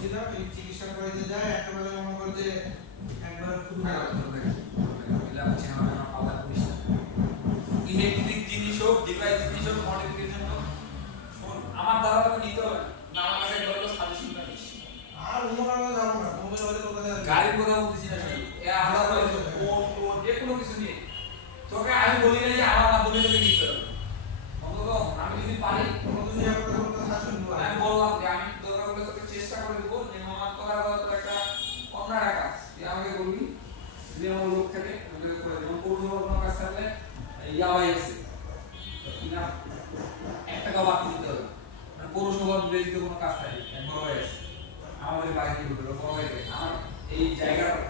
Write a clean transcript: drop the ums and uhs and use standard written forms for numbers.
ছিলাম এই চিকিৎসা করাইতে যায় একেবারে মনে করে যে একবার খুব খারাপ হবে এগুলা হচ্ছে আমার পাওয়ার পুলিশ ইলেকট্রিক জিনিস হোক ডিভাইস জিনিস হোক মডিফিকেশন হোক আমার দ্বারা তো নিতে হবে না আমার কাছে বললো সাজেশন না আর অন্য কারণে যাবো না তোমাদের হয়তো তোকে গাড়ির কথা বলতেছি না ভাই এ আলাদা হয়তো ও যে কোনো কিছু নিয়ে তোকে আমি বলি না যে আমার মাধ্যমে তোকে নিতে হবে অন্তত আমি যদি পারি কোনো কিছু যাবো না তোমার শাসন আমি বললাম যে আমি দরকার হলে তোকে চেষ্টা করে দেবো যে আমার তোর আবার তো একটা অন্য একটা তুই আমাকে বলবি যদি আমার লোক থাকে আমি তোকে করে দেবো পৌরসভার কাছ থাকলে ইয়াবাই আছে কিনা একটা টাকা বাকি দিতে হবে মানে পৌরসভার বিরোধিত কোনো কাজ থাকে এক বড় ভাই আছে আমাদের বাড়ি থেকে বড় ভাই আমার এই জায়গাটা